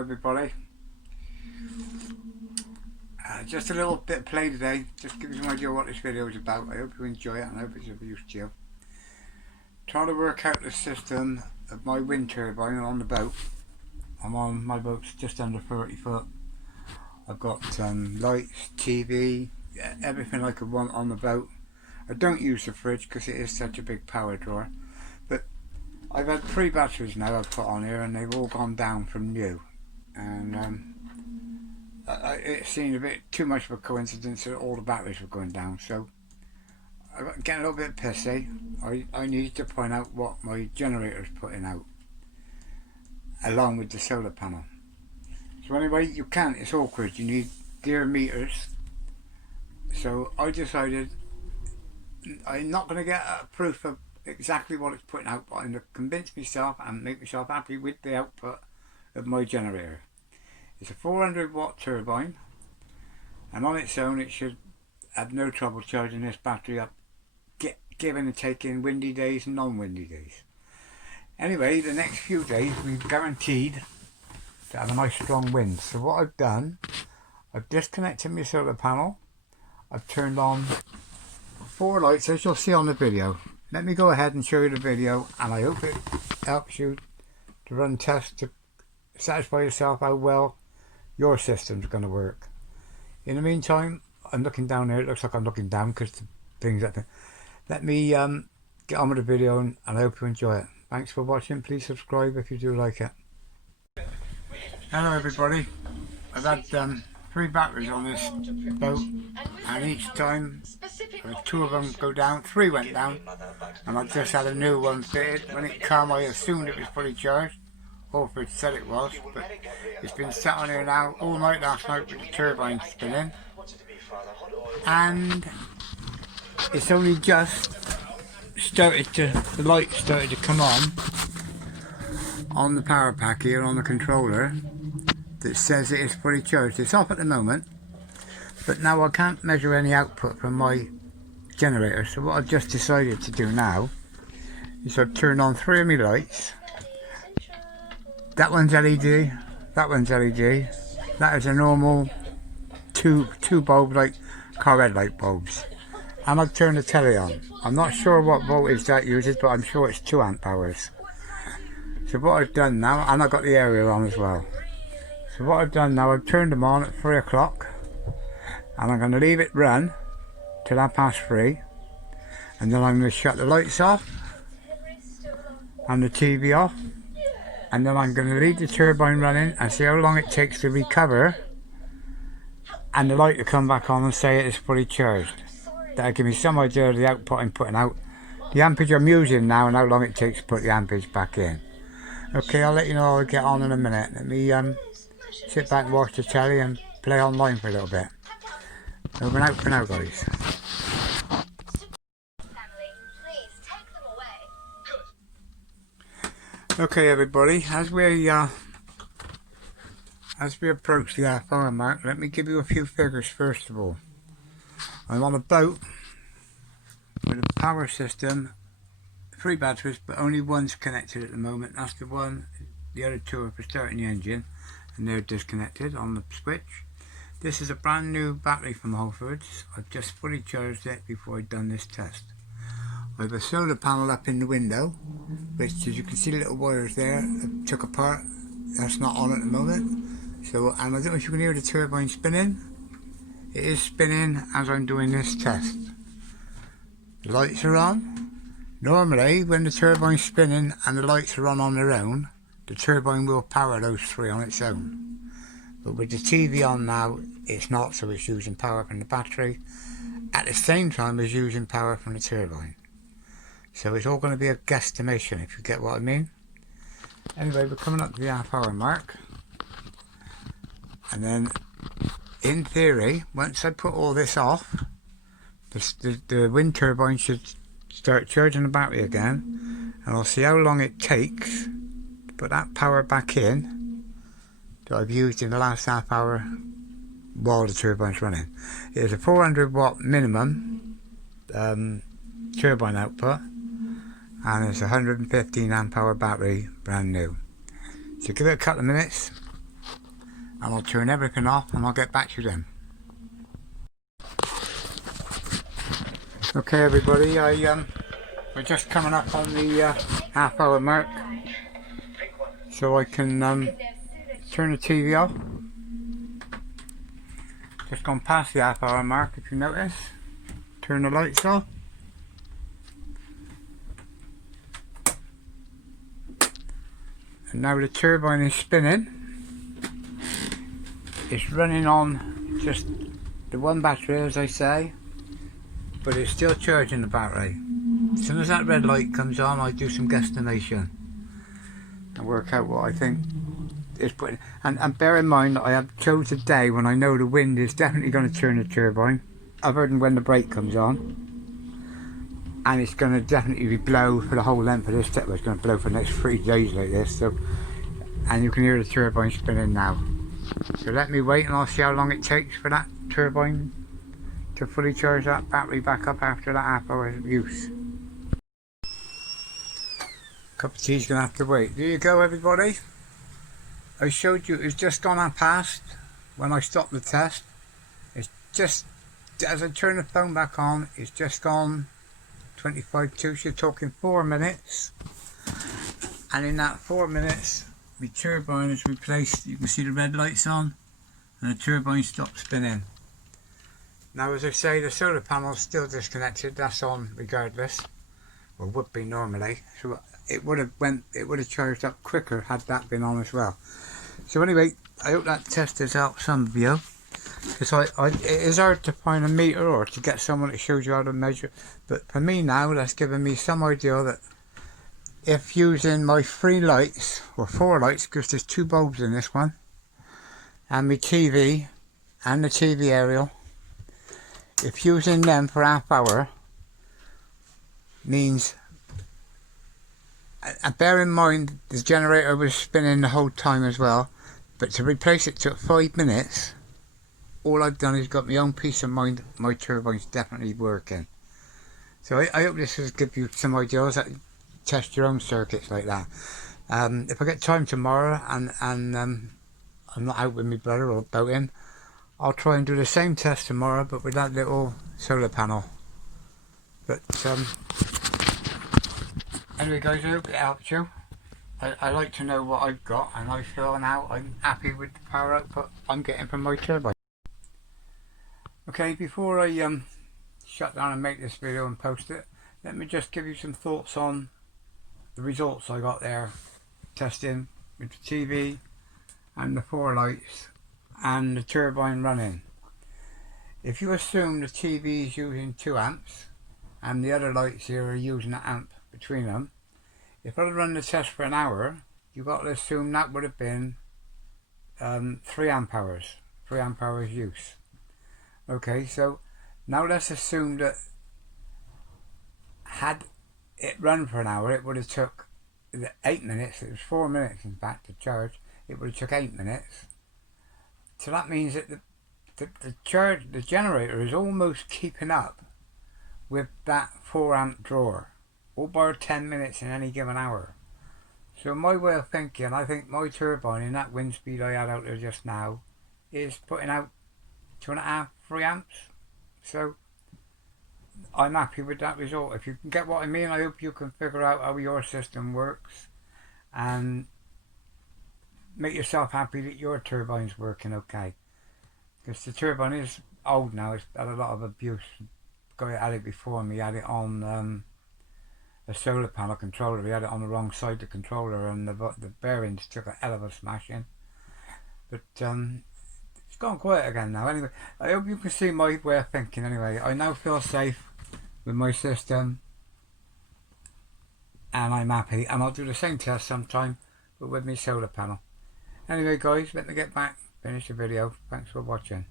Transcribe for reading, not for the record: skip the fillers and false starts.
everybody. Just a little bit of play today, just give you an idea what this video is about. I hope you enjoy it and I hope it's of use to you. Trying to work out the system of my wind turbine on the boat. I'm on my boat's just under 30 foot. I've got lights, TV, everything I could want on the boat. I don't use the fridge because it is such a big power drawer. But I've had 3 batteries now I've put on here and they've all gone down from new. And it seemed a bit too much of a coincidence that all the batteries were going down. So I'm getting a little bit pissy. I need to find out what my generator is putting out, along with the solar panel. So anyway, you can't, it's awkward, you need their meters. So I decided I'm not going to get a proof of exactly what it's putting out, but I'm going to convince myself and make myself happy with the output of my generator. It's a 400 watt turbine, and on its own it should have no trouble charging this battery up, giving and taking windy days and non-windy days. Anyway, the next few days we've guaranteed to have a nice strong wind. So what I've done, I've disconnected my solar panel, I've turned on 4 lights as you'll see on the video. Let me go ahead and show you the video, and I hope it helps you to run tests to satisfy yourself how well your system's going to work. In the meantime, I'm looking down here. It looks like I'm looking down because the things up there. Let me get on with the video, and I hope you enjoy it. Thanks for watching. Please subscribe if you do like it. Hello everybody. I've had 3 batteries on this boat, and each time 2 of them go down, 3 went down, and I just had a new one fitted. When it came, I assumed it was fully charged. HALFORDS said it was, but it's been sat on here now all night last night with the turbine spinning, and it's only just started to, the light started to come on the power pack here on the controller that says it is fully charged. It's off at the moment, but now I can't measure any output from my generator. So what I've just decided to do now is I've turned on 3 of my lights. That one's LED, that one's LED, that is a normal two bulb like car red light bulbs. And I've turned the telly on. I'm not sure what voltage that uses, but I'm sure it's 2 amp hours. So what I've done now, and I've got the aerial on as well. So what I've done now, I've turned them on at 3 o'clock, and I'm going to leave it run till 3:30, and then I'm going to shut the lights off and the TV off, and then I'm going to leave the turbine running and see how long it takes to recover, and the light to come back on and say it is fully charged. That'll give me some idea of the output I'm putting out, the ampage I'm using now, and how long it takes to put the ampage back in. Okay, I'll let you know how I get on in a minute. Let me sit back and watch the telly and play online for a little bit. Over and out for now, guys. Okay everybody, as we approach the half-hour mark, let me give you a few figures first of all. I'm on a boat with a power system, 3 batteries, but only one's connected at the moment. That's the one. The other 2 are for starting the engine, and they're disconnected on the switch. This is a brand new battery from HALFORDS. I've just fully charged it before I've done this test. I have a solar panel up in the window, which, as you can see, the little wires there I took apart. That's not on at the moment. So, and I don't know if you can hear the turbine spinning. It is spinning as I'm doing this test. The lights are on. Normally, when the turbine's spinning and the lights are on their own, the turbine will power those 3 on its own. But with the TV on now, it's not, so it's using power from the battery at the same time as using power from the turbine. So it's all going to be a guesstimation, if you get what I mean. Anyway, we're coming up to the half-hour mark, and then in theory, once I put all this off, the wind turbine should start charging the battery again, and I'll see how long it takes to put that power back in that I've used in the last half hour while the turbine's running. It is a 400 watt minimum turbine output, and it's a 115 amp hour battery, brand new. So give it a couple of minutes and I'll turn everything off and I'll get back to you then. Okay everybody, we're just coming up on the half-hour mark, so I can turn the TV off. Just gone past the half-hour mark, if you notice. Turn the lights off. And now the turbine is spinning. It's running on just the one battery, as I say, but it's still charging the battery. As soon as that red light comes on, I do some guesstimation and work out what I think is putting. And bear in mind that I have chose a day when I know the wind is definitely going to turn the turbine, other than when the brake comes on. And it's going to definitely blow for the whole length of this step. It's going to blow for the next 3 days like this. So, and you can hear the turbine spinning now. So let me wait and I'll see how long it takes for that turbine to fully charge that battery back up after that half hour of use. Cup of tea's gonna have to wait. There you go everybody. I showed you it's just gone past when I stopped the test. It's just, as I turn the phone back on, it's just gone 25 to, so you're talking 4 minutes. And in that 4 minutes, the turbine is replaced. You can see the red lights on and the turbine stopped spinning. Now as I say, the solar panel is still disconnected. That's on regardless, or would be normally. So it would have charged up quicker had that been on as well. So anyway, I hope that test has helped some of you, because it is hard to find a meter or to get someone that shows you how to measure. But for me now, that's given me some idea that if using my 3 lights or 4 lights, because there's 2 bulbs in this one, and my TV and the TV aerial, if using them for half hour means, and bear in mind the generator was spinning the whole time as well, but to replace it took 5 minutes. All I've done is got my own peace of mind my turbine's definitely working. So I hope this will give you some ideas that test your own circuits like that. If I get time tomorrow and I'm not out with my brother or boating, I'll try and do the same test tomorrow, but with that little solar panel. But anyway guys, I hope it helped you. I like to know what I've got, and I feel now I'm happy with the power output I'm getting from my turbine. Okay, before I shut down and make this video and post it, let me just give you some thoughts on the results I got there testing with the TV and the 4 lights and the turbine running. If you assume the TV is using 2 amps and the other lights here are using an amp between them, if I'd run the test for an hour, you've got to assume that would have been 3 amp hours, 3 amp hours use. Okay, so now let's assume that had it run for an hour, it would have took 8 minutes. It was 4 minutes in fact to charge. It would have took 8 minutes. So that means that the generator is almost keeping up with that 4 amp drawer, all by 10 minutes in any given hour. So my way of thinking, I think my turbine in that wind speed I had out there just now is putting out 2.5, 3 amps. So I'm happy with that result. If you can get what I mean, I hope you can figure out how your system works and make yourself happy that your turbine's working okay. Because the turbine is old now, it's had a lot of abuse. The guy that had it before me had it on a solar panel controller. He had it on the wrong side of the controller, and the bearings took a hell of a smashing. But it's gone quiet again now. Anyway, I hope you can see my way of thinking. Anyway, I now feel safe with my system and I'm happy, and I'll do the same test sometime but with my solar panel. Anyway guys, let me get back, finish the video. Thanks for watching.